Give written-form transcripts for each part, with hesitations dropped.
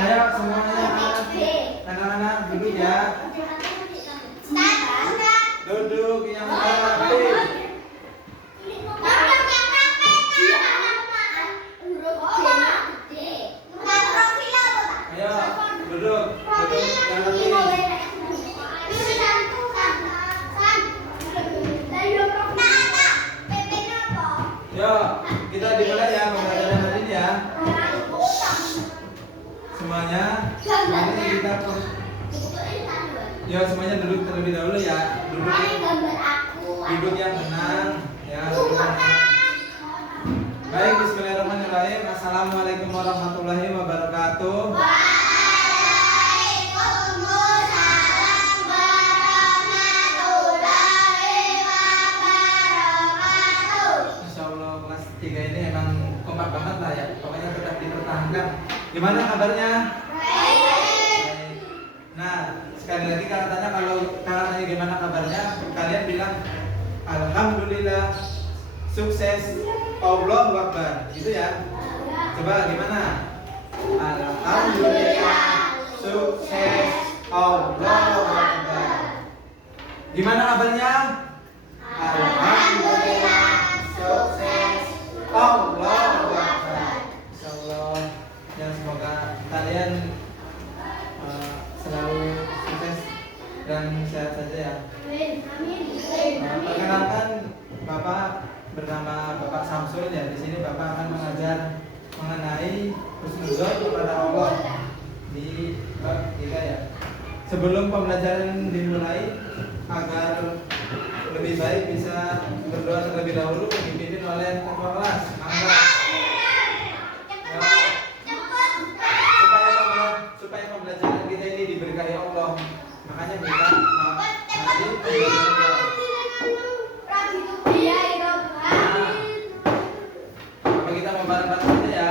Ayo semuanya anak-anak duduk ya. Duduk yang rapi. Ayo duduk yang rapi. Yo, kita dimulai ya pembelajaran hari ini ya. Semuanya semuanya duduk terlebih dahulu ya. Duduk yang tenang ya. Baik, bismillahirrahmanirrahim. Assalamualaikum warahmatullahi wabarakatuh. Banget lah ya, pokoknya tetap dipertahankan. Gimana kabarnya? Baik. Nah, sekali lagi kalau tanya gimana kabarnya, kalian bilang alhamdulillah, sukses, Allahu Akbar, gitu ya. Coba gimana? Alhamdulillah, sukses, Allahu Akbar. Gimana kabarnya? Alhamdulillah, sukses, Allahu Akbar. Insyaallah ya, semoga kalian selalu sukses dan sehat saja ya. Perkenalkan, Bapak bernama Bapak Samsul ya. Di sini Bapak akan mengajar mengenai husnuzon kepada Allah di bab 3 ya. Sebelum pembelajaran dimulai, agar lebih baik bisa berdoa terlebih dahulu dipimpin oleh ketua kelas. Supaya pembelajaran kita ini diberkahi Allah. Makanya kita apa kita mau bareng-bareng saja ya.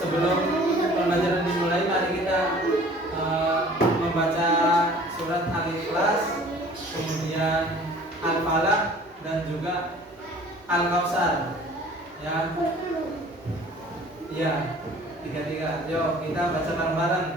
Sebelum pembelajaran dimulai, mari kita membaca surat Al-Ikhlas, kemudian Al-Falaq dan juga Al-Kautsar. Ya. Iya, 3-3. Yuk kita baca bareng-bareng.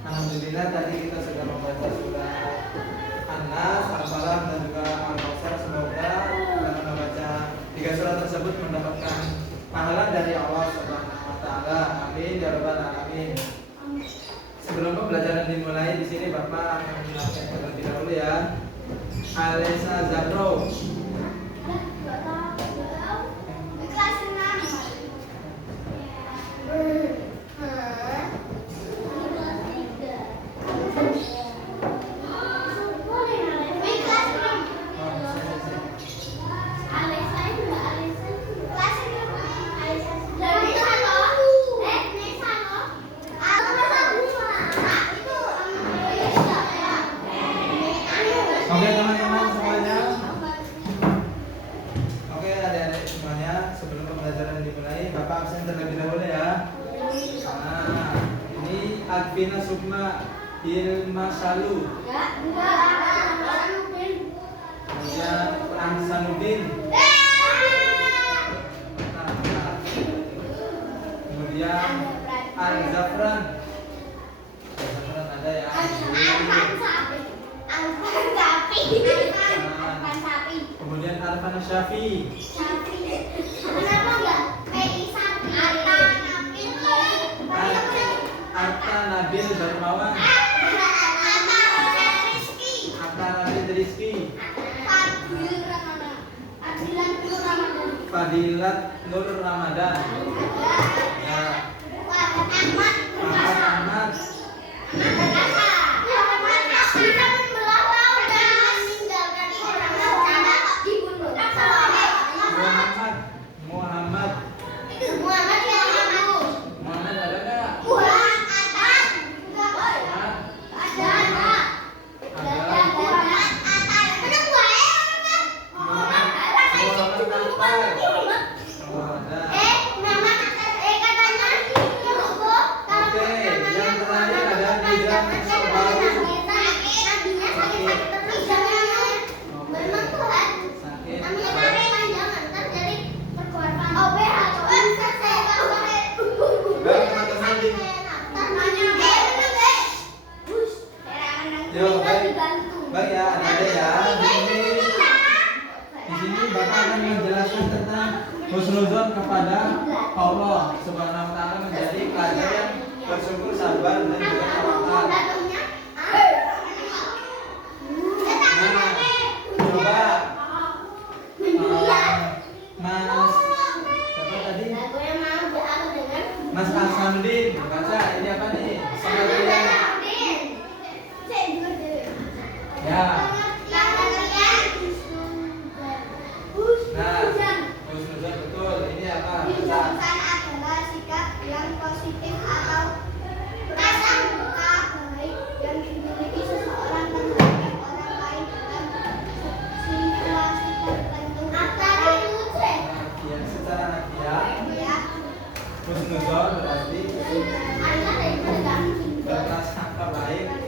Alhamdulillah tadi kita sudah membaca surah Bapak akan menjelaskan terlebih dahulu ya. Alessa Zabro. Oke teman-teman semuanya. Oke adik-adik semuanya, sebelum pembelajaran dimulai, Bapak absen terlebih dahulu ya. Nah, ini Advina Sukma Ilma Salu. Kemudian Ansanuddin. Kemudian Al-Zafran. Al-Zafran ada ya. Kemudian Arfan Syafi. Kenapa enggak PI Sapi? Arta Nabil Darmawan. Arta Nabil Rizki. Fadilat Nur Ramadan. Nah, Ahmad. Muhammad ada nggak? Yo, baik ya, ada ya. Di sini Bapak akan menjelaskan tentang husnuzon kepada Allah Subhanahu wa taala menjadi pelajar yang bersyukur, sabar dan juga tawakal. Nah, coba Mas siapa tadi? Mas Hasanuddin baca ini apa nih? Pengertian. Ya. Nah, husnuzon betul. Ini apa? Husnuzon adalah sikap yang positif atau prasangka baik yang dimiliki seseorang terhadap orang lain dalam situasi tertentu. Secara nafiah, husnuzon berarti berprasangka baik.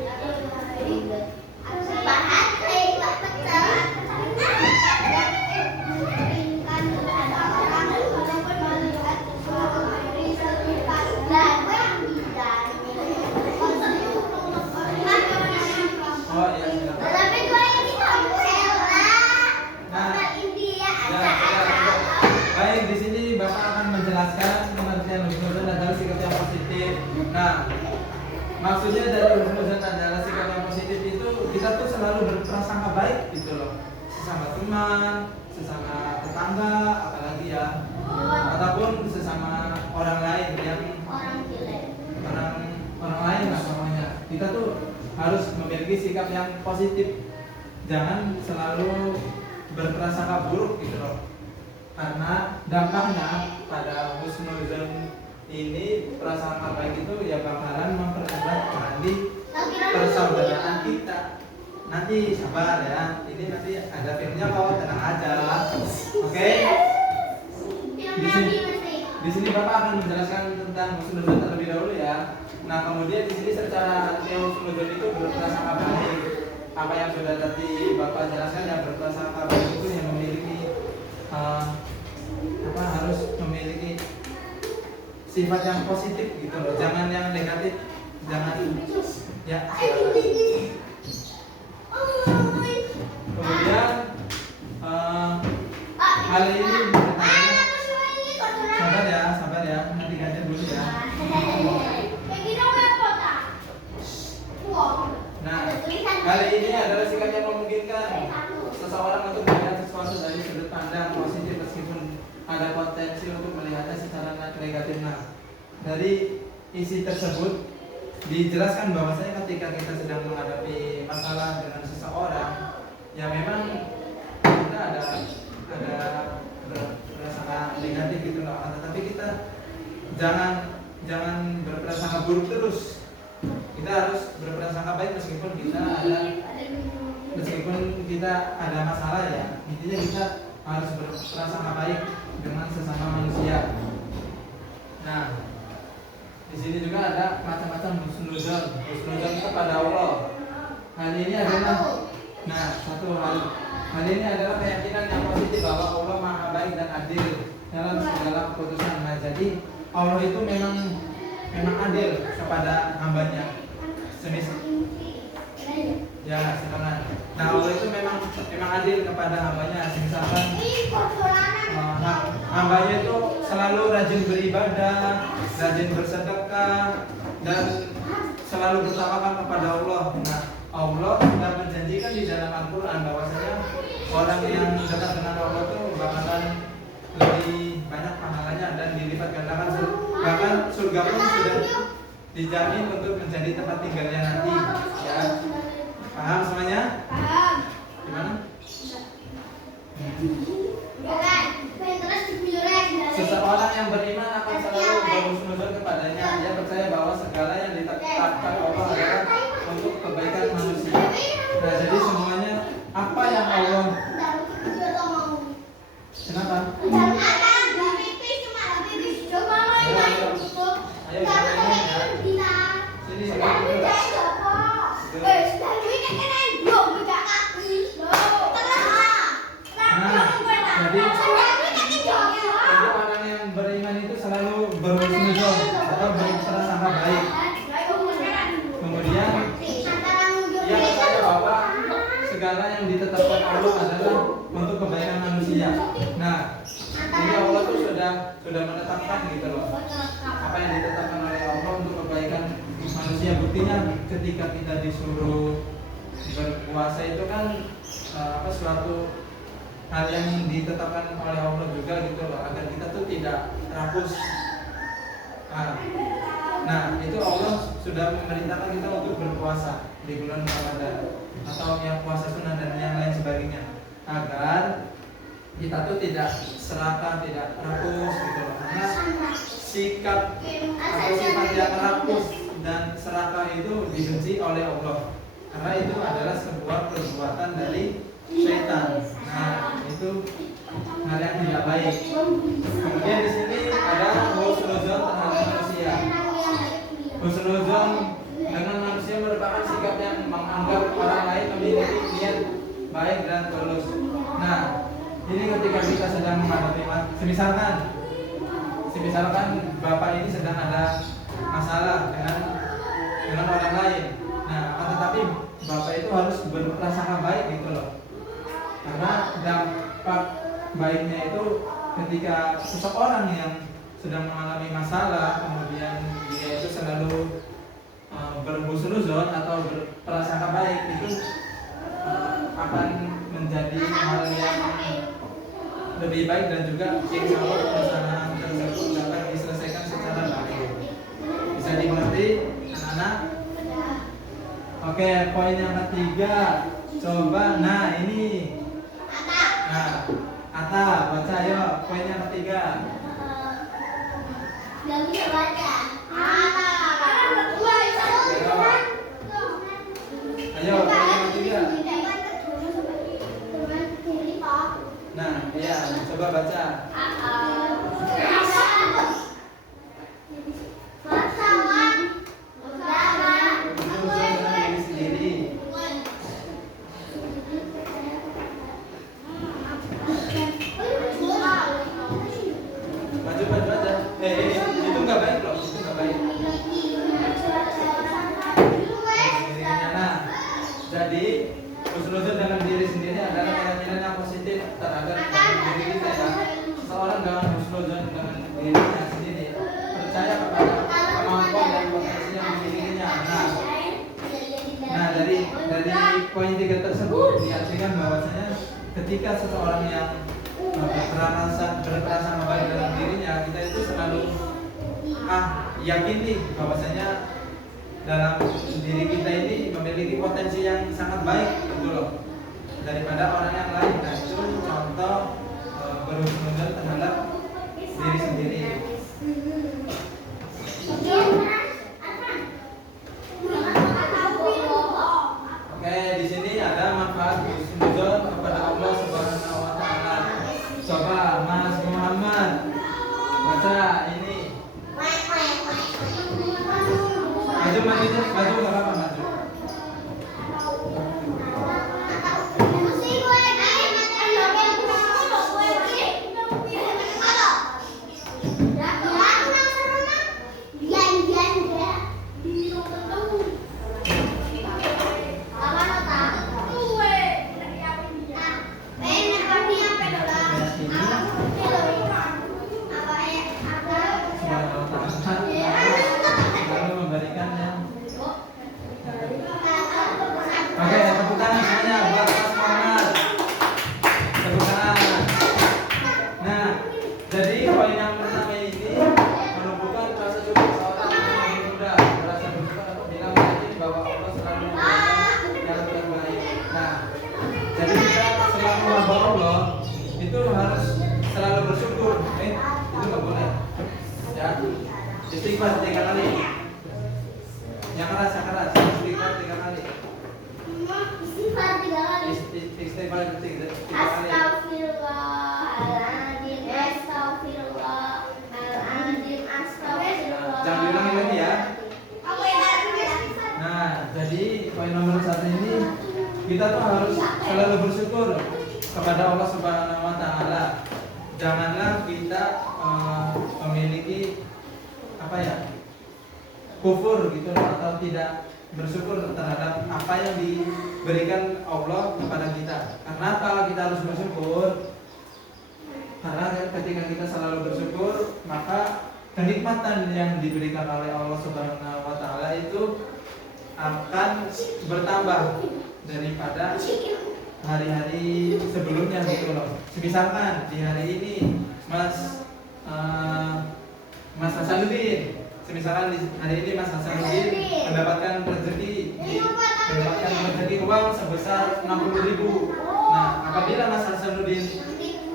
Oh iya, silakan. Baik, di sini Bapak akan menjelaskan pengertian husnuzon adalah sikap yang positif. Nah, maksudnya dari husnuzon adalah sikap yang positif itu kita tuh selalu berprasangka baik gitu loh, sesama teman, sesama tetangga, apalagi ya, ataupun sesama orang lain yang orang lain lah semuanya. Kita tuh harus memiliki sikap yang positif, jangan selalu berprasangka buruk gitu loh. Karena dampaknya pada husnuzon ini, prasangka baik itu ya bakalan mempererat nanti persaudaraan kita. Nanti sabar ya, ini nanti ada filmnya kok, tenang aja. Oke? Di sini Bapak akan menjelaskan tentang husnuzon terlebih dahulu ya. Nah, kemudian di sini secara husnuzon itu berprasangka baik. Apa yang sudah tadi Bapak jelaskan, yang berprasangka baik itu yang memiliki harus memiliki sifat yang positif gitu loh, jangan yang negatif, jangan ya. Kemudian hal ini sabar ya, nanti ganti dulu ya. Nah, Kali ini adalah sikap yang memungkinkan seseorang untuk melihat sesuatu dari sudut pandang positif meskipun ada potensi untuk melihatnya secara negatif. Nah, dari isi tersebut dijelaskan bahwasanya ketika kita sedang menghadapi masalah dengan seseorang, ya memang kita ada berprasangka negatif gitu loh. Tetapi kita jangan berprasangka buruk terus. Kita harus berprasangka baik meskipun kita ada masalah ya. Intinya kita harus berprasangka baik dengan sesama manusia. Nah, di sini juga ada macam-macam husnuzon kepada Allah. Hal ini adalah hal ini adalah keyakinan yang positif bahwa Allah Maha Baik dan adil dalam segala keputusan. Nah, jadi Allah itu memang adil kepada hambanya. Semisal ya, silakan. Nah, Allah itu memang adil kepada hambanya. Misalkan hambanya itu selalu rajin beribadah, rajin bersedekah, dan selalu bertawakal kepada Allah. Nah, Allah sudah menjanjikan di dalam Al-Quran bahwasanya orang yang dekat dengan Allah itu bakalan lebih banyak pahalanya dan dilipat gandakan. Bahkan surga pun sudah dijamin untuk menjadi tempat tinggalnya nanti. Ya, paham semuanya? Paham. Gimana? Seseorang yang beriman akan selalu berhusnuzon kepadanya. Dia percaya bahwa segala yang ditetapkan Allah adalah untuk kebaikan manusia. Nah, jadi semuanya apa yang Allah. Kenapa? Jadi orang yang beriman itu selalu berhusnuzon atau berprasangka baik. Kemudian ia percaya bahwa segala yang ditetapkan Allah adalah untuk kebaikan manusia. Nah, jadi Allah tuh sudah menetapkan gitu loh. Apa yang ditetapkan oleh Allah untuk kebaikan manusia. Buktinya ketika kita disuruh berpuasa itu kan suatu hal yang ditetapkan oleh Allah juga gitu loh, agar kita tuh tidak rakus. Nah, itu Allah sudah memerintahkan kita untuk berpuasa di bulan Ramadan atau yang puasa sunnah dan yang lain sebagainya, agar kita tuh tidak serakah, tidak rakus gitu loh. Karena sikap atau sifat yang rakus dan serakah itu dibenci oleh Allah, karena itu adalah sebuah perbuatan dari syaitan. Nah, itu hal yang tidak baik. Kemudian di sini ada husnuzon terhadap manusia. Husnuzon dengan manusia merupakan sikap yang menganggap orang lain memiliki niat baik dan tulus. Nah, ini ketika kita sedang menghadapi misalkan bapak ini sedang ada masalah dengan orang lain. Nah, tetapi bapak itu harus berprasangka baik gitu loh. Karena dampak baiknya itu ketika seseorang yang sedang mengalami masalah, kemudian dia itu selalu berhusnuzon atau berprasangka baik, itu akan menjadi hal yang lebih baik dan juga insya Allah permasalahan tersebut dapat diselesaikan secara baik. Bisa dimengerti, anak-anak? Oke, poin yang ketiga, coba, nah ini. Nah, Atta, baca ayo poin yang ketiga. Gak bisa baca. Ayo, poin yang ketiga. Nah, iya, coba baca. Itu nggak baik loh, itu nggak baik. Nah, jadi husnuzon dengan diri sendiri adalah keyakinan yang positif terhadap diri kita ya. Seorang dengan husnuzon dengan dirinya sendiri percaya kepada kemampuan dan potensi yang dimilikinya. Nah, dari poin 3 tersebut diartikan bahwasanya ketika seseorang yang berprasangka baik dalam dirinya, kita itu selalu yakin nih bahwasanya dalam diri kita ini memiliki potensi yang sangat baik gitu loh daripada orang yang lain. Nah itu contoh berhubungan terhadap diri sendiri. Oke, di sini ada manfaat husnuzon kepada Allah Subhanahu wa taala. Coba Mas Muhammad baca ini. Maju enggak apa-apa, maju. Lalu memberikan yang oke, tepuk tangan semuanya buat Mas Muhammad. Tepuk tangan. Nah, jadi poin yang pertama ini menumbuhkan rasa syukur seorang yang muda, rasa bersyukur apabila meyakini bahwa Allah selalu memberikan yang terbaik. Nah, jadi kita selalu hamba Allah itu harus selalu bersyukur. Itu nggak boleh. Ya, istighfar 3 kali. Yang keras, istighfar 3 kali. Istighfar 3 kali. Astagfirullahaladzim, astagfirullahaladzim, astagfirullah. Jangan diulangi lagi ya. Nah, jadi poin nomor 1 ini kita tuh harus selalu bersyukur kepada Allah Subhanahu wa taala. Janganlah kita memiliki kufur gitu atau tidak bersyukur terhadap apa yang diberikan Allah kepada kita. Karena apa kita harus bersyukur? Karena ketika kita selalu bersyukur, maka kenikmatan yang diberikan oleh Allah Subhanahu wa taala itu akan bertambah daripada hari-hari sebelumnya gitu loh. Misalkan di hari ini Mas Hasanuddin, misalkan di hari ini Mas Hasanuddin mendapatkan rezeki uang sebesar 60.000. Nah, apabila Mas Hasanuddin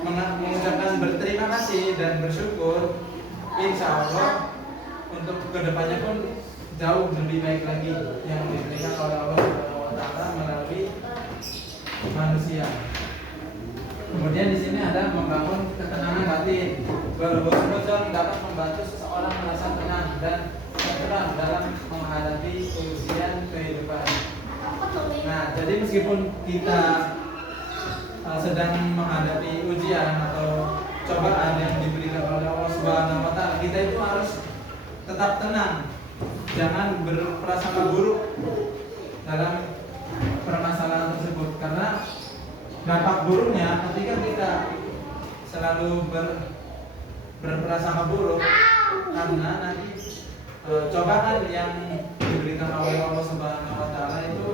mengucapkan berterima kasih dan bersyukur, insya Allah untuk kedepannya pun jauh lebih baik lagi yang diberikan oleh Allah Subhanahu wa taala melalui manusia. Kemudian di sini ada membangun ketenangan batin. Berhusnuzon dapat membantu seseorang merasa tenang dan tenteram dalam menghadapi ujian kehidupan. Nah, jadi meskipun kita sedang menghadapi ujian atau cobaan yang diberikan oleh Allah Subhanahu wa taala, kita itu harus tetap tenang. Jangan berprasangka buruk dalam permasalahan tersebut, karena dampak buruknya ketika kita selalu berprasangka buruk, karena nanti cobaan yang diberikan oleh Allah Subhanahu wa taala itu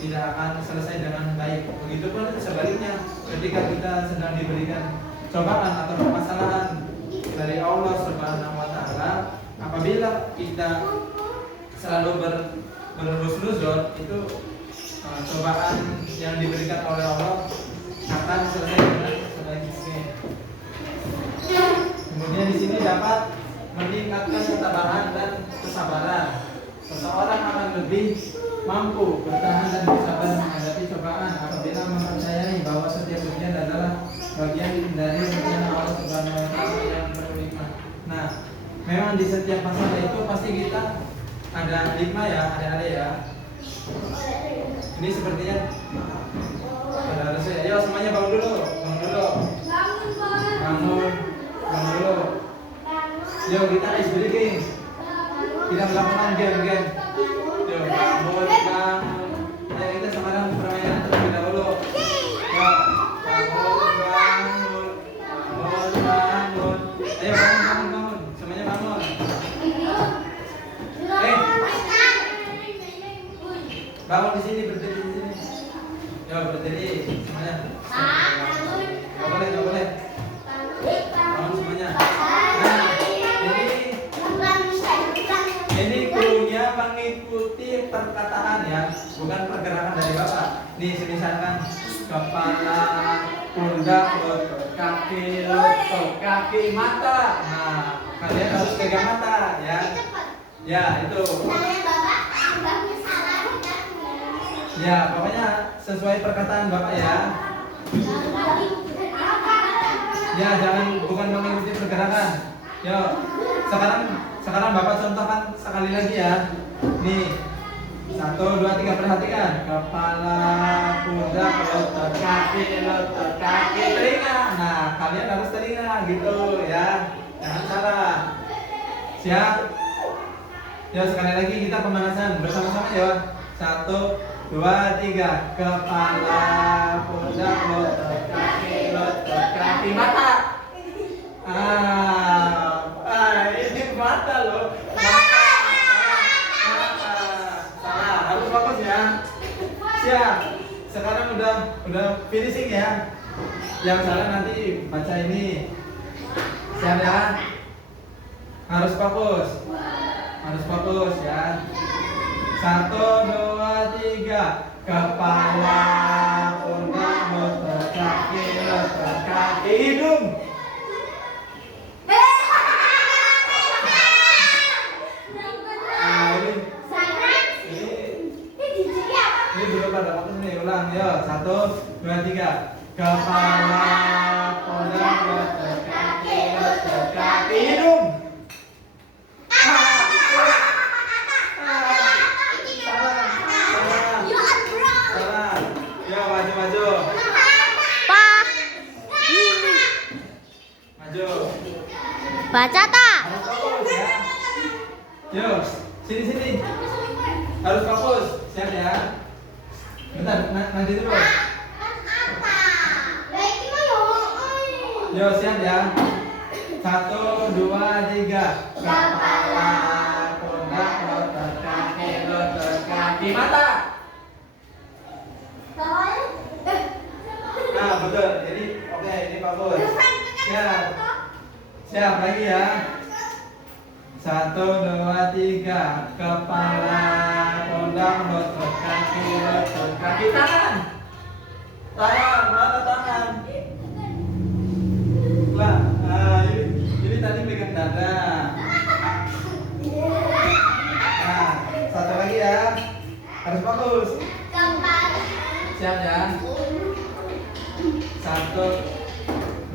tidak akan selesai dengan baik. Begitupun sebaliknya, ketika kita sedang diberikan cobaan atau permasalahan dari Allah Subhanahu wa taala, apabila kita selalu berhusnuzon, itu cobaan yang diberikan oleh Allah akan selesai dengan sebaik-baiknya. Kemudian di sini dapat meningkatkan ketabahan dan kesabaran. Seseorang akan lebih mampu bertahan dan bersabar menghadapi cobaan apabila mempercayai bahwa setiap ujian adalah bagian dari rencana Allah Subhanahu wa taala yang penuh hikmah. Nah, memang di setiap masalah itu pasti kita ada hikmah ya, ada ya. Ini sepertinya ada harusnya. Ayo semuanya bangun dulu. Bangun dulu. Yuk kita ice breaking. Kita melakukan game. Yuk bangun. Ayo kita sama-sama permainan terlebih dahulu. Yuk bangun. Ayo bangun. Semuanya bangun. Bangun di sini, berdiri di sini. Ya berdiri semuanya. Bangun. Nggak boleh, nggak boleh. Bangun semuanya. Nah, ini gurunya mengikuti perkataan ya, bukan pergerakan dari bapak. Nih, misalkan kepala, pundak, lutut, kaki, mata. Nah, kalian harus pegang mata ya. Ya, itu. Ya, pokoknya sesuai perkataan bapak ya. Ya, jangan bukan mengikuti pergerakan. Yuk, sekarang bapak contohkan sekali lagi ya. Nih, 1, 2, 3 perhatikan. Kepala, pundak, lutut, kaki, telinga. Nah, kalian harus telinga gitu ya. Jangan salah. Siap? Yuk, sekali lagi kita pemanasan bersama-sama ya. 1, 2, 3. Kepala, pundak, lutut, kaki, mata. Ini mata loh. Mata. Salah. Harus fokus ya. Siap. Sekarang udah finishing ya. Yang salah nanti baca ini. Siap ya. Harus fokus. Harus fokus ya. 1, 2, 3. Kepala, pundak, lutut, kaki, hidung. Ini belum pada waktu nih, ulang ya. 1, 2, 3. Kepala, pundak, lutut, kaki, hidung. Salah. Yo, maju. Pak, Maju. baca tak? Harus fokus ya. Yo, sini. Harus fokus. Siap ya. Bentar, nanti dulu. Yo, siap ya. 1, 2, 3. Kepala, pundak, lutut, kaki, mata. Nah, betul. Jadi, oke, ini bagus. Siap lagi ya. 1, 2, 3. Kepala, pundak, lutut, kaki, tangan. Mana tangan? Lah, ini tadi pegang dada. Nah, satu lagi ya. Harus fokus. Siap ya. 1,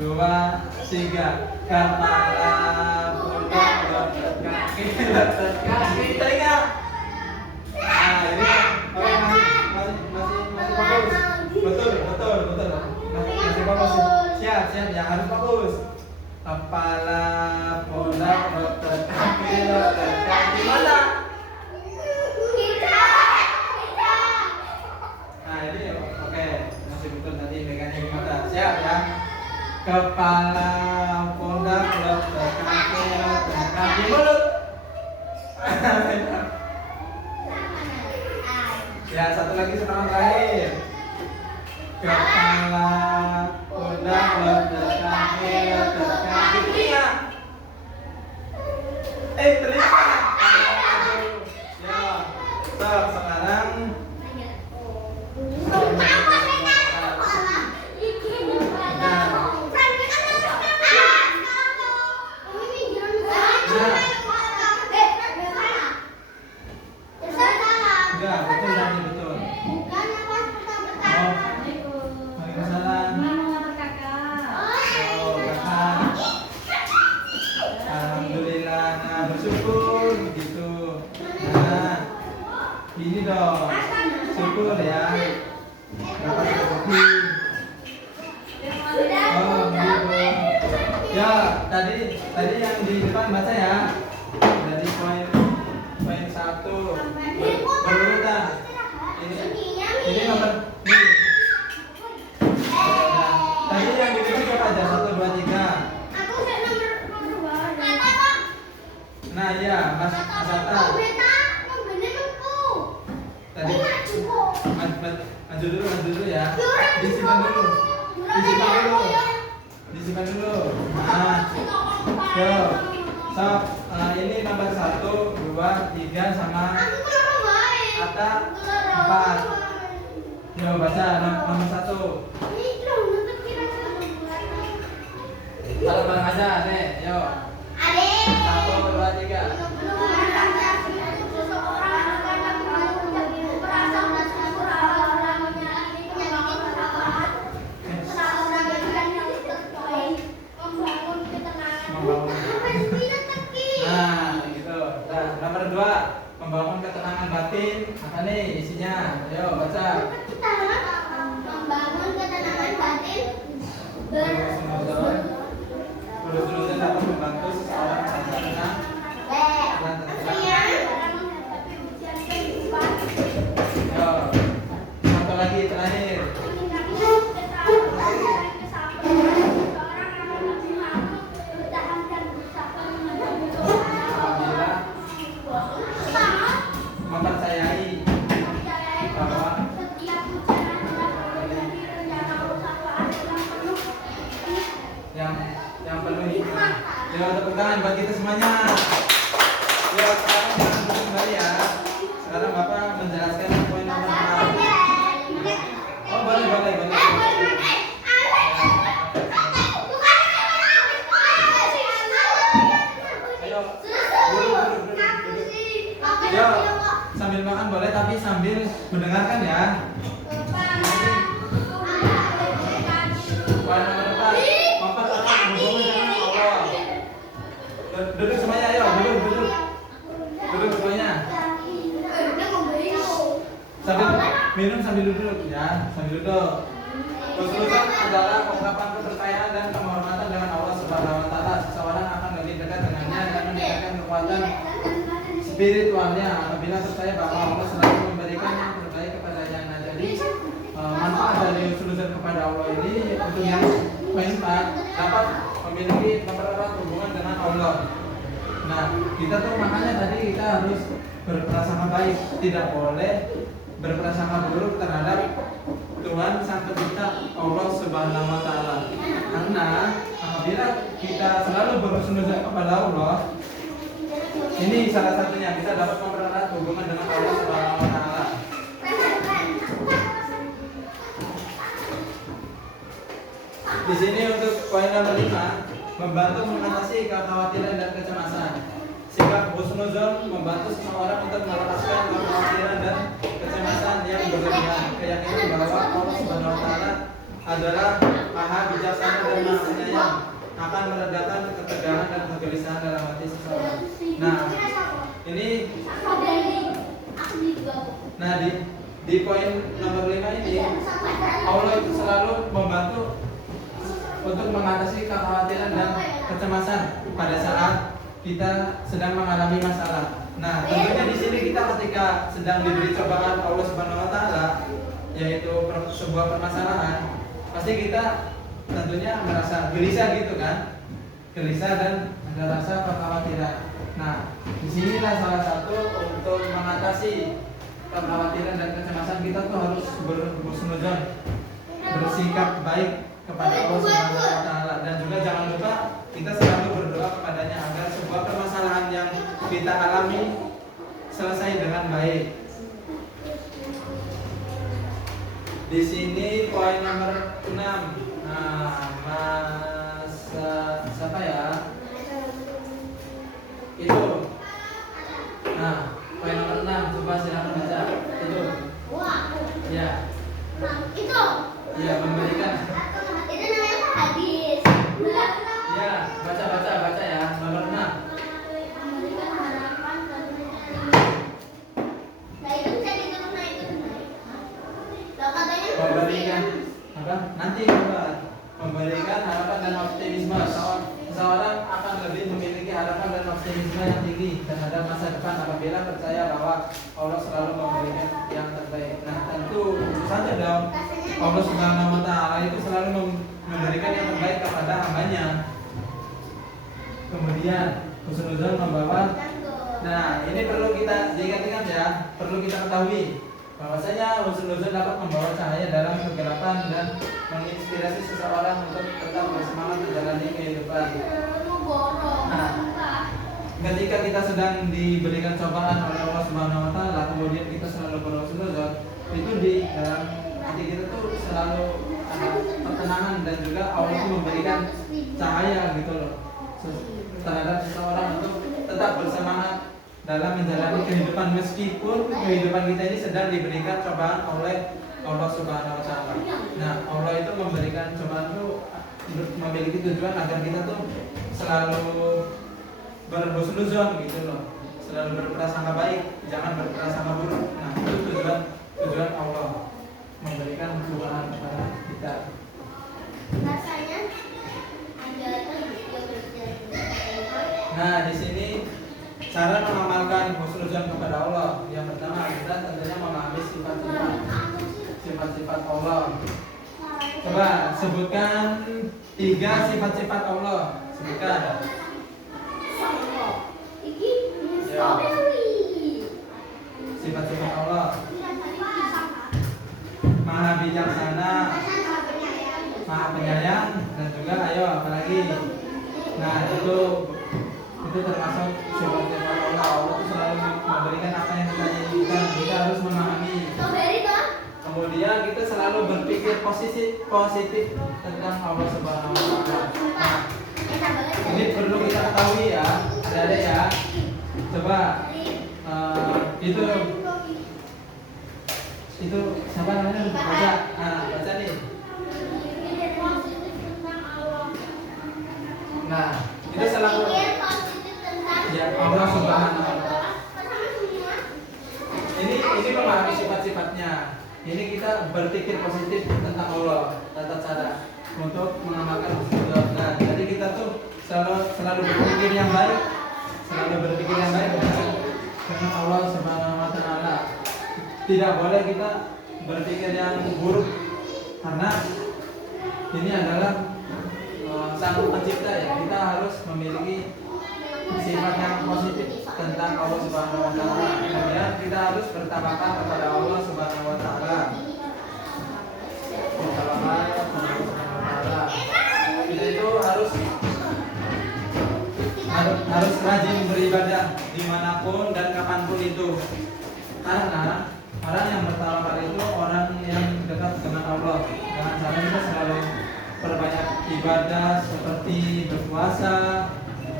2, 3. Kepala, pundak, lutut, kaki, telinga. Nah, ini masih fokus. Betul. Masih fokus. Siap ya, harus fokus. Kepala, pundak, lutut, kaki, mana? Nah, ini oke. Masih betul, nanti pegangnya di mata. Siap ya. Kepala, pundak, lutut, kaki, mulut. Ya, satu lagi serangan terakhir. Kepala, pundak, lutut, kaki, telinga. Telinga. Ya, stop. Sekarang betul. maju dulu ya. Disimpan dulu. Disimpan dulu. Disimpan dulu. Nah, yo, sok. Ini nomor 1, 2, 3 sama Ata 4. Yo baca nomor 1. Kalau bareng aja, nih, yo. 1, 2, 3. Nah, gitu. Nah, nomor 2, membangun ketenangan batin. Apa nih isinya? Ayo baca. Membangun ketenangan batin. Bersunuzon dapat membantu seseorang merasa tenang dan tenteram. Yo, satu lagi terakhir. Apabila mempercayai bahwa yang penuh hikmah. Yo, tepuk tangan buat kita semuanya. Yo, sekarang jangan duduk kembali ya. Sekarang Bapak menjelaskan poin nomor 4. Oh, boleh. Ayo, duduk. Yo, sambil makan boleh tapi sambil mendengarkan ya. Poin nomor 4. Mempererat hubungan dengan Allah. Duduk semuanya, ayo, duduk. Duduk semuanya. Sambil duduk ya, sambil duduk. Khusnuzon adalah ungkapan kepercayaan dan penghormatan dengan Allah Subhanahu wa taala. Seseorang akan lebih dekat dengannya dan meningkatkan kekuatan spiritualnya apabila percaya bahwa Allah selalu memberikan yang terbaik kepadanya. Nah, jadi manfaat dari khusnuzon kepada Allah ini untuk yang poin 4 dapat memiliki mempererat hubungan dengan Allah. Nah, kita tuh makanya tadi kita harus berprasangka baik, tidak boleh berprasangka buruk terhadap Tuhan Sang Pencipta Allah Subhanahu wa taala. Karena apabila kita selalu berkhusnuzon kepada Allah, ini salah satunya kita dapat mempererat hubungan dengan Allah Subhanahu wa taala. Di sini untuk poin nomor 5, membantu mengatasi kekhawatiran dan kecemasan. Sikap khusnuzon membantu seseorang untuk melepaskan kekhawatiran dan kecemasan yang berlebihan. Keyakinan bahwa Allah Subhanahu wa taala adalah Maha Bijaksana dan Maha Penyayang akan meredakan ketegangan dan kegelisahan dalam hati seseorang. Nah, ini di poin nomor 5 ini Allah itu selalu membantu untuk mengatasi kekhawatiran dan kecemasan pada saat kita sedang mengalami masalah. Nah, tentunya di sini kita ketika sedang diberi cobaan Allah Subhanahu wa taala, yaitu sebuah permasalahan, pasti kita tentunya merasa gelisah gitu kan? Gelisah dan ada rasa kekhawatiran. Nah, disinilah salah satu untuk mengatasi kekhawatiran dan kecemasan kita tuh harus berkhusnuzon, bersikap baik kepada Allah Subhanahu wa taala, dan juga jangan lupa kita selalu berdoa kepadanya agar sebuah permasalahan yang kita alami selesai dengan baik. Di sini poin nomor 6. Nah, Mas siapa ya? Itu. Nah, poin nomor 6 coba silakan baca. Itu. Ya. Itu. Ya, memberikan. Itu namanya hadis. Ya, baca ya. Nomor 6. Memberikan harapan dan nah itu bisa diturun naik. Lah katanya Memberikan apa? Nanti coba. Memberikan harapan dan optimisme. Seseorang akan lebih memiliki harapan dan optimisme yang tinggi terhadap masa depan apabila percaya bahwa Allah selalu memberikan yang terbaik. Nah, tentu saja dong. Allah Subhanahu wa taala itu selalu memberikan yang terbaik kepada hambanya. Kemudian khusnuzon membawa. Nah, ini perlu kita ingat-ingat ya, perlu kita ketahui Bahwasanya husnuzon dapat membawa cahaya dalam kegelapan dan menginspirasi seseorang untuk tetap bersemangat menjalani kehidupan. Nah, ketika kita sedang diberikan cobaan oleh Allah Subhanahu wa taala, kemudian kita selalu berhusnuzon, itu di dalam hati kita tuh selalu ada ketenangan dan juga Allah itu memberikan cahaya gitu loh terhadap seseorang untuk tetap bersemangat dalam menjalani kehidupan meskipun kehidupan kita ini sedang diberikan cobaan oleh Allah Subhanahu wa taala. Nah, Allah itu memberikan cobaan itu memiliki tujuan agar kita tuh selalu berhusnuzon gitu loh. Selalu berprasangka baik, jangan berprasangka buruk. Nah, itu tujuan Allah memberikan cobaan kepada kita. Rasanya Nah, di sini cara mengamalkan husnuzon kepada Allah. Yang pertama kita tentunya memahami sifat-sifat Allah. Coba sebutkan 3 sifat-sifat Allah. Sebutkan. Ya. Sifat-sifat Allah. Maha bijaksana, Maha penyayang, dan juga ayo apalagi. Nah, itu termasuk sifat-sifat Allah. Allah itu selalu memberikan apa yang kita inginkan. Kita harus memahami. Kemudian kita selalu berpikir positif tentang Allah Subhanahu wa taala. Nah, ini perlu kita ketahui ya, adik-adik ya. Coba itu siapa namanya? Baca. Nah, baca nih. Nah, itu selalu ya Allah Subhanahu wa taala. Ini memahami sifat-sifatnya. Ini kita berpikir positif tentang Allah, tata cara untuk mengamalkan husnuzon. Nah, jadi kita tuh selalu berpikir yang baik, dengan Allah Subhanahu wa taala. Tidak boleh kita berpikir yang buruk karena ini adalah sang pencipta ya. Kita harus memiliki sifat yang positif tentang Allah Subhanahu wa taala. Kemudian kita harus bertawakal kepada Allah Subhanahu wa taala. Kita itu harus rajin beribadah dimanapun dan kapanpun itu. Karena orang yang bertawakal itu orang yang dekat dengan Allah. Dengan cara kita selalu perbanyak ibadah seperti berpuasa,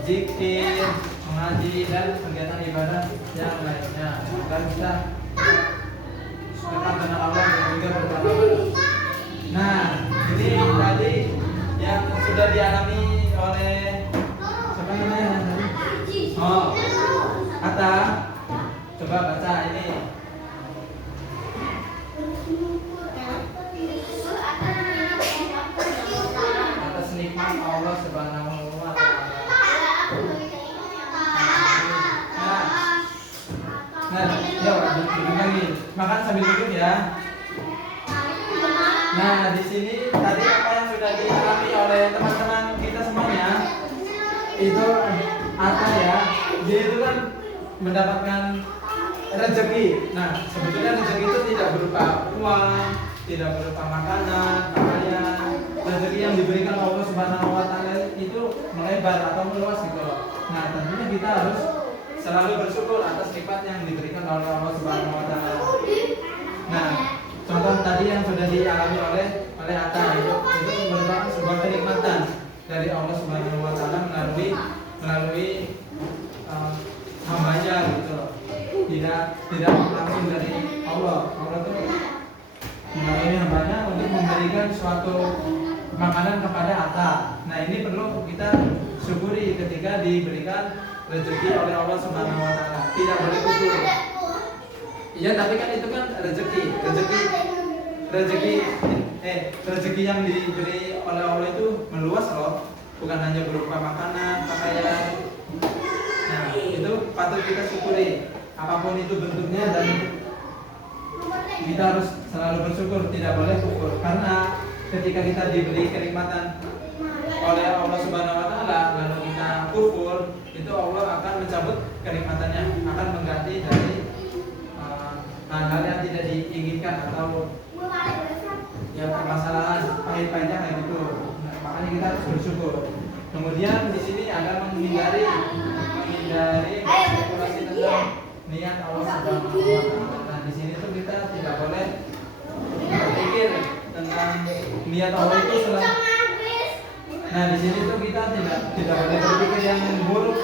zikir, mengaji dan kegiatan ibadah yang lainnya agar kita dekat dengan Allah dan juga bertawakal. Nah, ini tadi yang sudah dialami oleh siapa namanya tadi? Oh, Atta. Coba baca ini. Atas nikmat Allah Subhanahu wa taala. Nah, duduk lagi. Makan sambil duduk ya. Nah, di sini tadi apa yang sudah dialami oleh teman-teman kita semuanya itu Atta ya. Dia itu kan mendapatkan rezeki. Nah, sebetulnya rezeki itu tidak berupa uang, tidak berupa makanan, pakaian. Rezeki yang diberikan Allah Subhanahu wa taala itu melebar atau meluas gitu loh. Nah, tentunya kita harus selalu bersyukur atas nikmat yang diberikan oleh Allah Subhanahu wa taala. Nah, contoh tadi yang sudah dialami oleh Atta itu merupakan sebuah kenikmatan dari Allah Subhanahu wa taala melalui hambanya gitu loh. Tidak langsung dari Allah. Allah itu melalui hambanya untuk memberikan suatu makanan kepada Atta. Nah, ini perlu kita syukuri ketika diberikan rezeki oleh Allah Subhanahu wa taala. Tidak boleh kufur. Iya, tapi kan itu kan rezeki yang diberi oleh Allah itu meluas loh, bukan hanya berupa makanan, pakaian. Nah, itu patut kita syukuri apapun itu bentuknya dan kita harus selalu bersyukur, tidak boleh kufur. Karena ketika kita diberi kenikmatan oleh Allah Subhanahu wa taala lalu kita kufur, itu Allah akan mencabut kenikmatannya, akan mengganti dari hal-hal yang tidak diinginkan atau ya permasalahan pahit-pahitnya kayak gitu. Nah, makanya kita harus bersyukur. Kemudian di sini ada menghindari spekulasi tentang niat Allah Subhanahu wa Ta'ala. Nah, di sini tuh kita tidak boleh berpikir tentang niat Allah itu selalu. Nah, di sini tuh kita tidak boleh berpikir yang buruk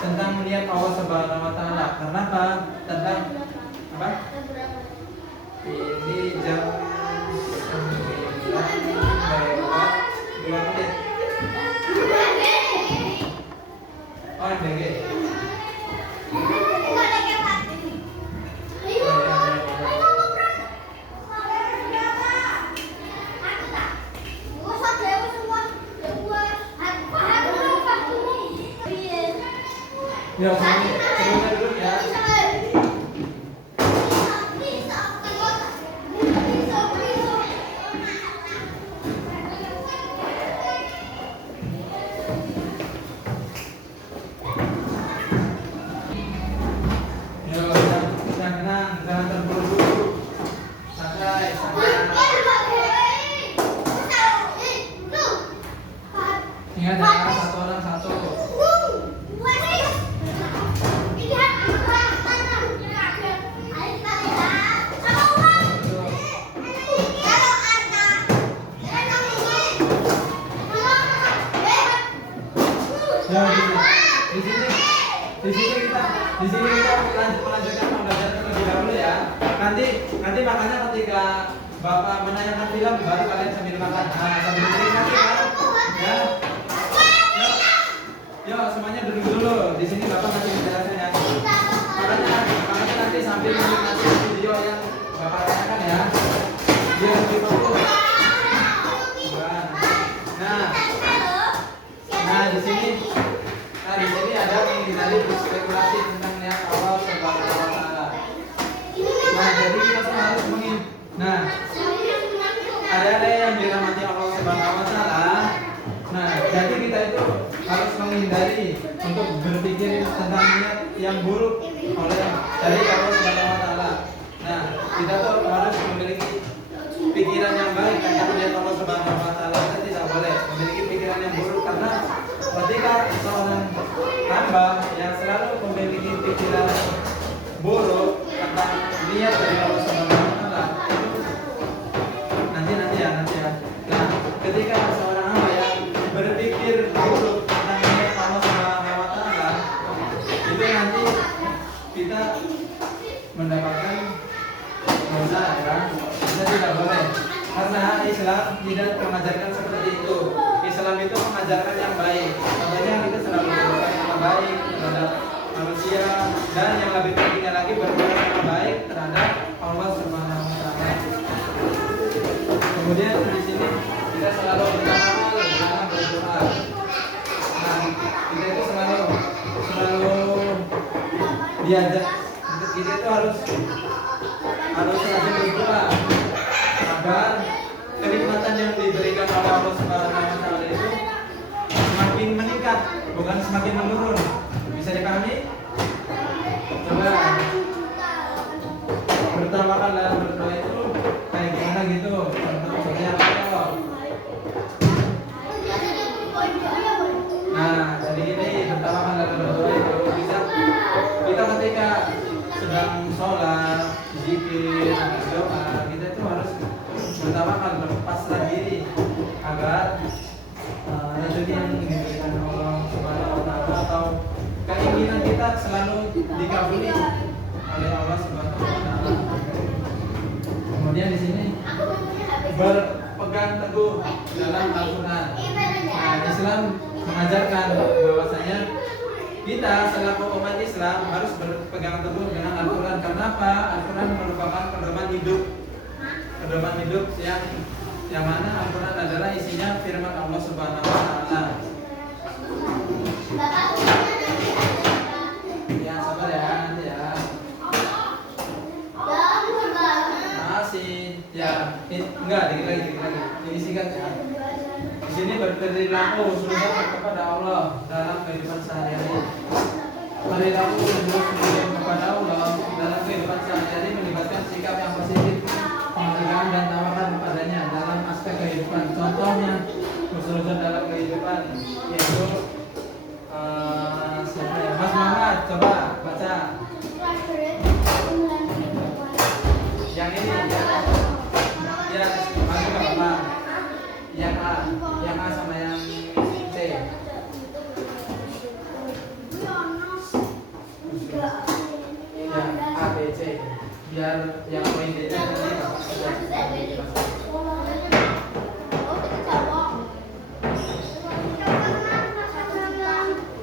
tentang niat Allah Subhanahu wa Ta'ala. Karena apa? Tentang apa? Ini jam 9:02. Oh, MBG. Ya, sebentar dulu ya. Jangan terburu-buru. Santai. Ingat ya, satu orang satu. Ya, di sini kita melanjutkan pembelajaran terlebih dahulu ya. Nanti makanya ketika Bapak menanyakan film baru kalian sambil makan. Nah, sambil makan ya. Yo, semuanya duduk dulu. Di sini Bapak masih menjelaskan ya. Makanya nanti sambil menikmati video yang Bapak tanyakan ya. Biar lebih fokus. Nah, di sini ada menghindari berspekulasi tentang niat Allah Subhanahu wa Ta'ala. Nah, jadi kita semua harus ada yang dirahmati Allah Subhanahu wa Ta'ala. Nah, jadi kita itu harus menghindari untuk berpikir tentang niat yang buruk dari Allah Subhanahu wa Ta'ala. Nah, kita tuh harus memiliki pikiran yang baik tentang niat Allah Subhanahu wa Ta'ala. Kita tidak boleh memiliki pikiran yang buruk karena ketika seorang hamba yang selalu memiliki pikiran buruk tentang niat dari Allah Subhanahu wa Ta'ala, nanti ya. Nah, ketika seorang hamba yang berpikir buruk tentang niat Allah Subhanahu wa Ta'ala, itu nanti kita mendapatkan dosa ya. Kita tidak boleh karena Islam tidak mengajarkan seperti itu. Islam itu mengajarkan yang baik. Makanya kita selalu berdoa yang baik terhadap manusia dan yang lebih pentingnya lagi berdoa yang baik terhadap Allah Subhanahu wa Ta'ala. Kemudian di sini kita selalu bertawakkal dalam berdoa. Nah, kita itu selalu diajak kita itu harus rajin berdoa agar kenikmatan yang diberikan oleh Allah Subhanahu wa Ta'ala itu semakin meningkat, bukan semakin menurun. Bisa dipahami? Coba bertawakal dalam berdoa itu kayak gimana gitu? Contohnya apa? Nah, jadi ini bertawakal dalam berdoa itu bisa kita ketika sedang sholat, zikir, doa, kita itu harus bertawakal, berpasrah diri agar rezeki yang diberikan Allah Subhanahu wa Ta'ala atau keinginan kita selalu dikabuli oleh Allah Subhanahu wa Ta'ala. Kemudian di sini berpegang teguh dalam Al-Quran. Nah, Islam mengajarkan bahwasanya kita selaku umat Islam harus berpegang teguh dengan Al-Quran. Kenapa? Al-Quran merupakan pedoman hidup yang mana Al-Quran adalah isinya firman Allah Subhanahu wa Ta'ala. Ya, sabar ya, nanti ya. Masih ya, enggak, dikit lagi. Ini singkat ya. Di sini berperilaku sujud kepada Allah dalam kehidupan sehari-hari. Perilaku sujud kepada Allah dalam kehidupan sehari-hari melibatkan sikap yang positif, penghargaan dan tawaran kepadanya dalam aspek kehidupan. Contohnya husnuzon dalam kehidupan yaitu siapa ya? Mas Muhammad, coba baca yang ini ya, masuk ke Bapak. Yang A sama yang C. Ya, A, B, C. Biar yang poin D nya nanti Bapak sudah jelaskan.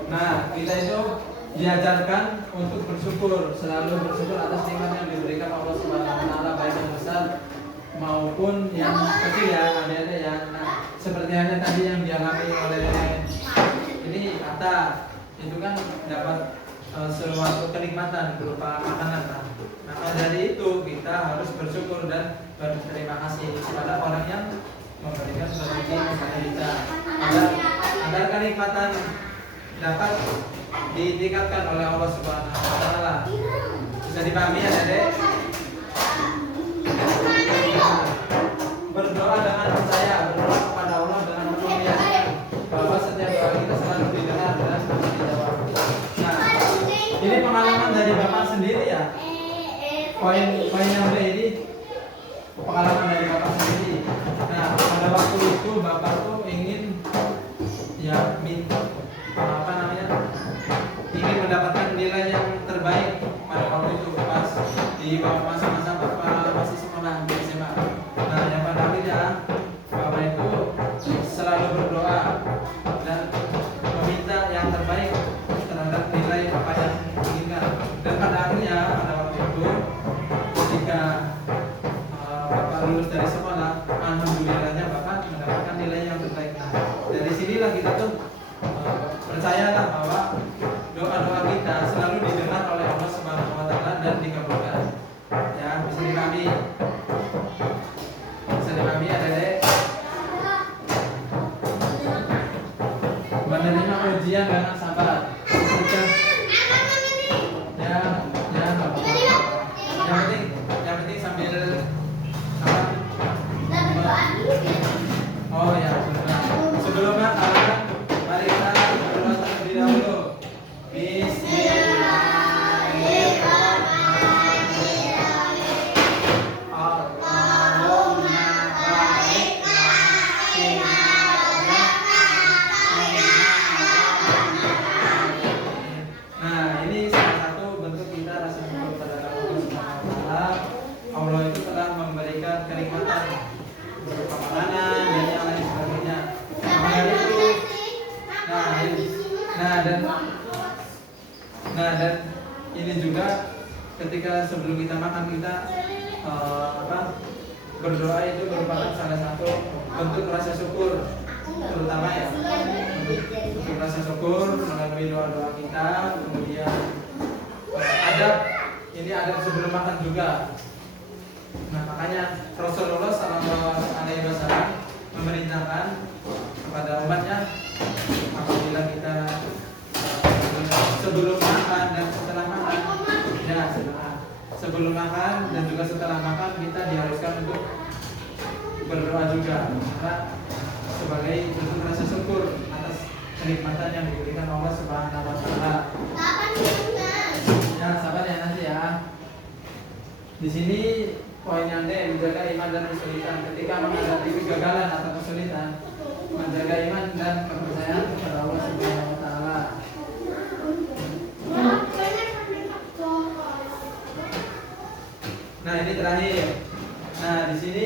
Nah, kita itu diajarkan untuk bersyukur, selalu bersyukur atas nikmat yang diberikan Allah Subhanahu wa taala, baik yang besar maupun yang kecil ya, ada ya. Nah, seperti halnya tadi yang dialami oleh ini kata itu kan dapat suatu kenikmatan berupa makanan. Nah, maka dari itu kita harus bersyukur dan berterima kasih kepada orang yang memberikan rezeki kepada kita, agar kenikmatan dapat ditingkatkan oleh Allah Subhanahu wa taala. Bisa dipahami ya, Dek? Berdoa dengan percaya, berdoa kepada Allah dengan penuh keyakinan bahwa setiap doa kita selalu didengar dan dijawab. Nah, ini pengalaman dari Bapak sendiri ya. Poin yang B ini pengalaman dari Bapak sendiri. Nah, pada waktu itu Bapak tuh ingin ya minta apa namanya, ingin mendapatkan nilai yang terbaik pada waktu itu pas di masa-masa Bapak masih sekolah di SMA. Nah, yang pada akhirnya Bapak itu selalu berdoa dan meminta yang terbaik terhadap nilai Bapak yang inginkan. Dan pada akhirnya pada waktu itu ketika Bapak lulus dari sekolah, alhamdulillahnya Bapak mendapatkan nilai yang terbaik. Nah, dari sinilah kita tuh percayalah bahwa doa-doa kita selalu didengar oleh Allah Subhanahu wa taala dan dikabulkan. Ya, bisa dipahami. Bisa dipahami ya, Dek? Menerima ujian dengan sabar. Ya, enggak apa-apa. Yang penting sambil apa? Oh ya, sudah. Sebelum makan, mari kita berdoa terlebih dahulu. Bismillahirrahmanirrahim. Allahumma barik lana. Nah, ini salah satu bentuk kita rasa syukur kepada Allah Subhanahu wa taala. Allah itu telah memberikan kenikmatan berupa makanan dan yang lain sebagainya. Dan ini juga ketika sebelum kita makan kita berdoa itu merupakan salah satu bentuk rasa syukur, terutama ya bentuk rasa syukur melalui doa-doa kita. Kemudian adab sebelum makan juga. Nah, makanya Rasulullah SAW memerintahkan kepada umatnya apabila kita sebelum makan dan setelah makan, ya sebelum makan dan juga setelah makan kita diharuskan untuk berdoa juga, karena sebagai bentuk rasa syukur atas kenikmatan yang diberikan Allah Subhanahu wa taala. Ya, sabar ya nanti ya. Di sini poin yang D, menjaga iman dan kesulitan. Ketika menghadapi kegagalan atau kesulitan, menjaga iman dan kepercayaan kepada Allah Subhanahu wa taala. Nah, ini terakhir. Nah, di sini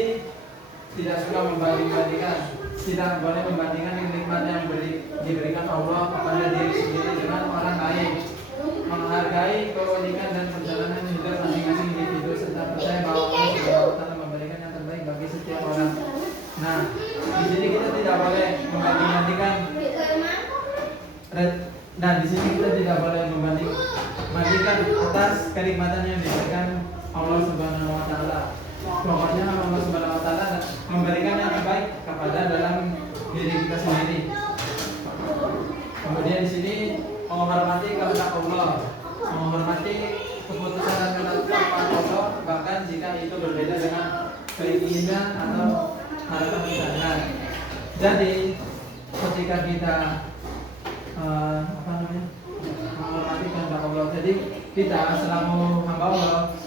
tidak suka membanding-bandingkan. Tidak boleh membandingkan nikmat yang diberikan Allah kepada diri sendiri dengan orang lain. Menghargai keunikan dan perjalanan hidup masing-masing individu serta percaya bahwa Allah Subhanahu wa taala memberikan yang terbaik bagi setiap orang. Nah, di sini kita tidak boleh membanding-bandingkan. Nah, di sini kita tidak boleh membandingkan atas kenikmatan yang diberikan Allah Subhanahu wa taala. Pokoknya Allah Subhanahu wa taala memberikan yang terbaik kepada dalam diri kita sendiri. Kemudian di sini menghormati kehendak Allah, menghormati keputusan dan ketetapan Allah, bahkan jika itu Jadi ketika kita menghormati kehendak Allah, jadi kita selaku hamba Allah,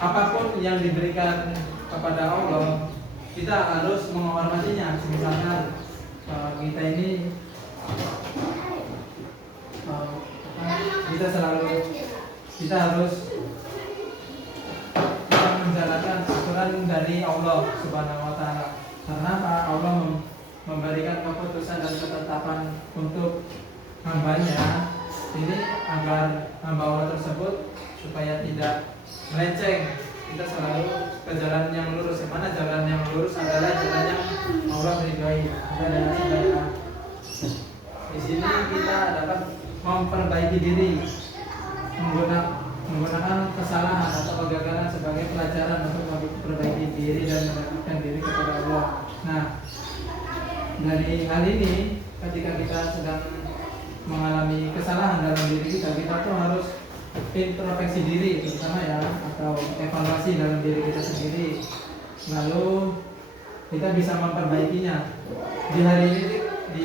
apapun yang diberikan kepada Allah, kita harus menghormatinya. Misalnya kita ini kita harus menjalankan aturan dari Allah Subhanahu wa taala. Karena apa? Allah memberikan keputusan dan ketetapan untuk hambanya ini agar hamba Allah tersebut supaya tidak melenceng. Kita selalu ke jalan yang lurus. Mana jalan yang lurus adalah jalan yang Allah ridhoi. Di sini kita dapat memperbaiki diri, menggunakan kesalahan atau kegagalan sebagai pelajaran untuk memperbaiki diri dan mendekatkan diri kepada Allah. Nah, dari hal ini, ketika kita sedang mengalami kesalahan dalam diri kita tuh harus introspeksi diri, terutama ya, atau evaluasi dalam diri kita sendiri. Lalu kita bisa memperbaikinya. Di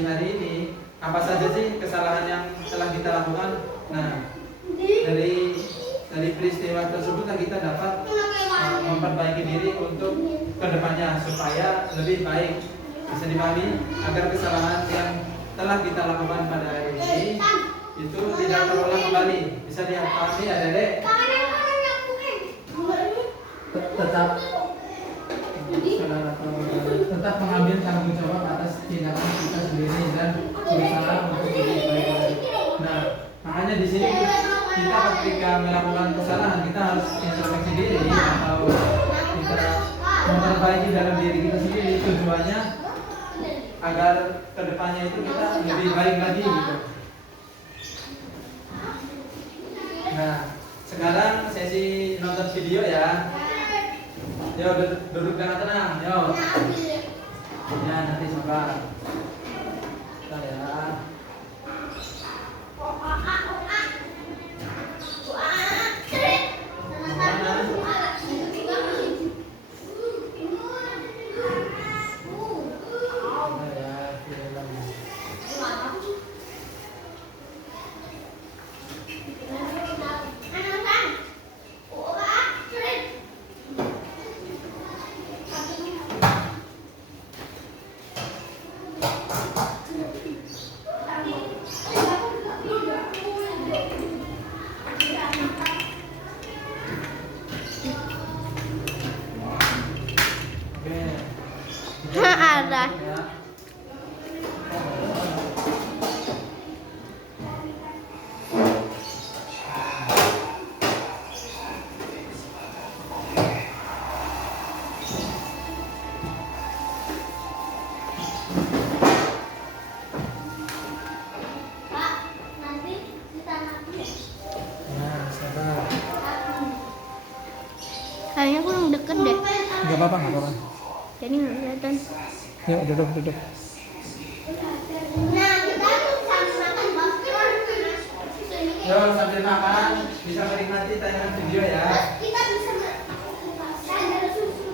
hari ini, apa saja sih kesalahan yang telah kita lakukan? Nah, dari peristiwa tersebut kita dapat memperbaiki diri untuk kedepannya supaya lebih baik. Bisa dipahami agar kesalahan yang telah kita lakukan pada hari ini itu tidak terulang kembali. Bisa dipahami ya Dek? Tetap mengambil tanggung jawab atas tindakan kita sendiri dan berusaha untuk lebih baik lagi. Nah, makanya di sini kita ketika melakukan kesalahan kita harus introspeksi diri atau kita memperbaiki dalam diri kita sendiri, tujuannya agar kedepannya itu kita lebih baik lagi gitu. Nah, sekarang sesi nonton video ya. Yo, duduk dengan tenang, yo. Ya, nanti sabar. Bentar ya. Ada. Kayaknya kurang deket deh. Gak apa-apa. Jadi nggak kelihatan. Yuk, duduk. Nah, kita sambil makan. Yo, sambil makan bisa menikmati tayangan video ya. Kita bisa makan dari susu.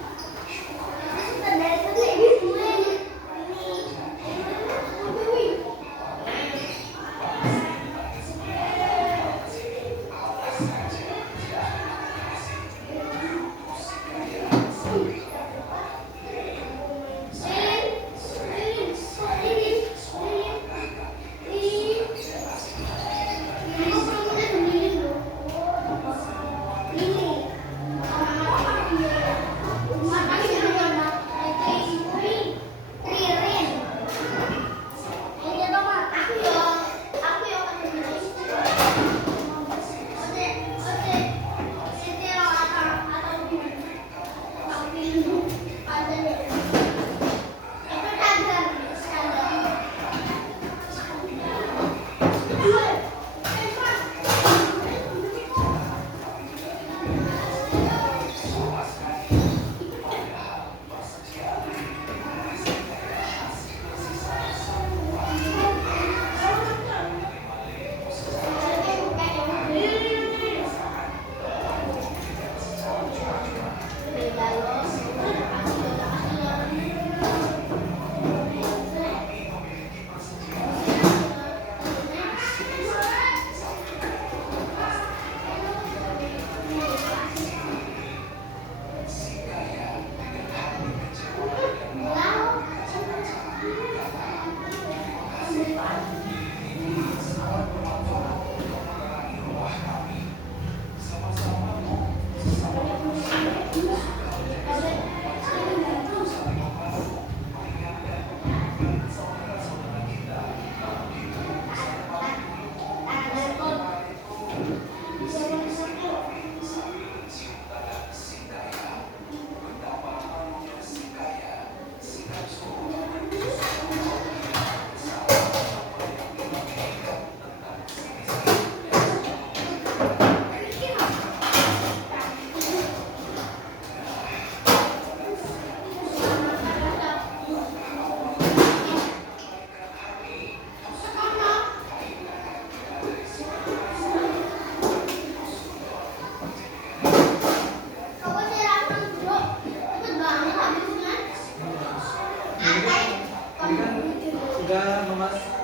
sudah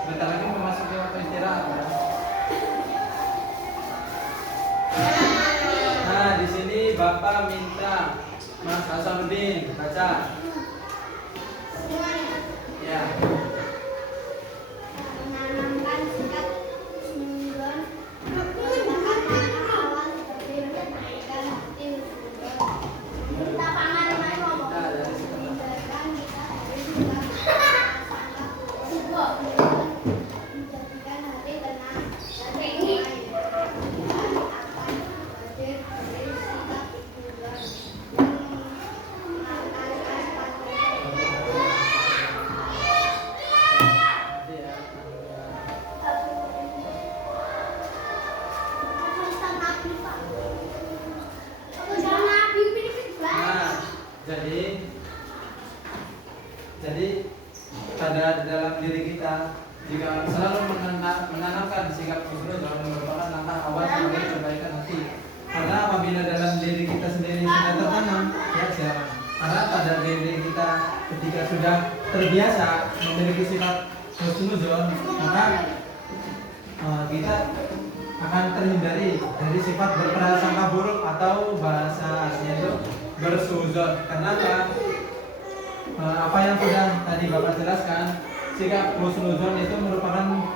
bentar lagi memasuki waktu istirahat ya. Nah, di sini Bapak minta Mas Hasanuddin baca. Ya. Menanamkan sikap husnuzon menggunakan awal seperti menaikkan hati husnuzon. Kita pangan rumah ngomong. Menghindarkan kita dari sikap prasangka buruk. Menjadikan hati tenang dan damai. Dan akan hadir dari sikap husnuzon yang mengantarkan Nah, jadi pada dalam diri kita jika selalu menanamkan sikap husnuzon merupakan langkah awal sebagai perbaikan hati. Karena apabila dalam diri kita sendiri sudah tertanam, ya siapa? Karena pada diri kita ketika sudah terbiasa memiliki sifat husnuzon, maka kita akan terhindari dari sifat berprasangka buruk atau bahasa aslinya itu bersuzon. Kenapa? Apa yang sudah tadi Bapak jelaskan, sikap husnuzon itu merupakan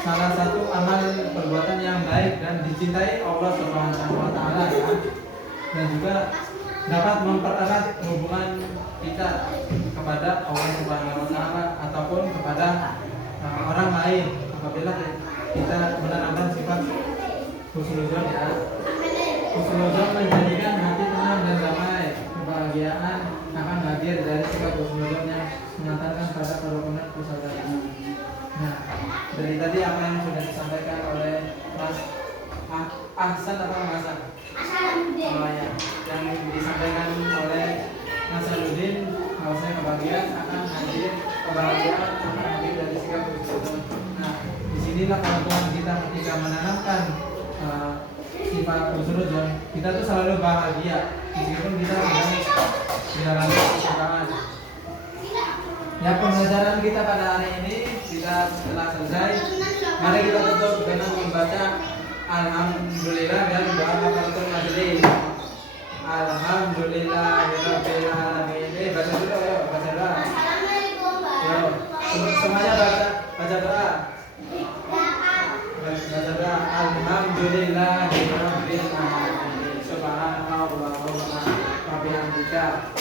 salah satu amal perbuatan yang baik dan dicintai Allah Subhanahu wa taala ya. Dan juga dapat mempererat hubungan kita kepada Allah Subhanahu wa taala ataupun kepada orang lain apabila kita menanamkan sifat husnuzon ya. Husnuzon menjadikan hati tenang dan damai. Kebahagiaan akan hadir dari sikap husnuzon yang mengantarkan pada kerukunan persaudaraan. Nah, dari tadi apa yang sudah disampaikan oleh Mas Ahsan atau Mas Hasan? Oh ya, yang disampaikan oleh Mas Hasanuddin bahwasanya kebahagiaan akan hadir dari sikap husnuzon. Nah, disinilah keuntungan kita ketika menanamkan sifat husnuzon, kita tuh selalu bahagia meskipun kita menjalani kesusahan. Ya, pembelajaran kita pada hari ini kita telah selesai. Mari kita tutup dengan membaca Alhamdulillah dan doa kafaratul majelis. Alhamdulillahirabbil alamin. Baca dulu ya, baca doa. Yo, semuanya baca doa. Baca doa. Alhamdulillahirabbil alamin. Subhanallah wa bihamdika.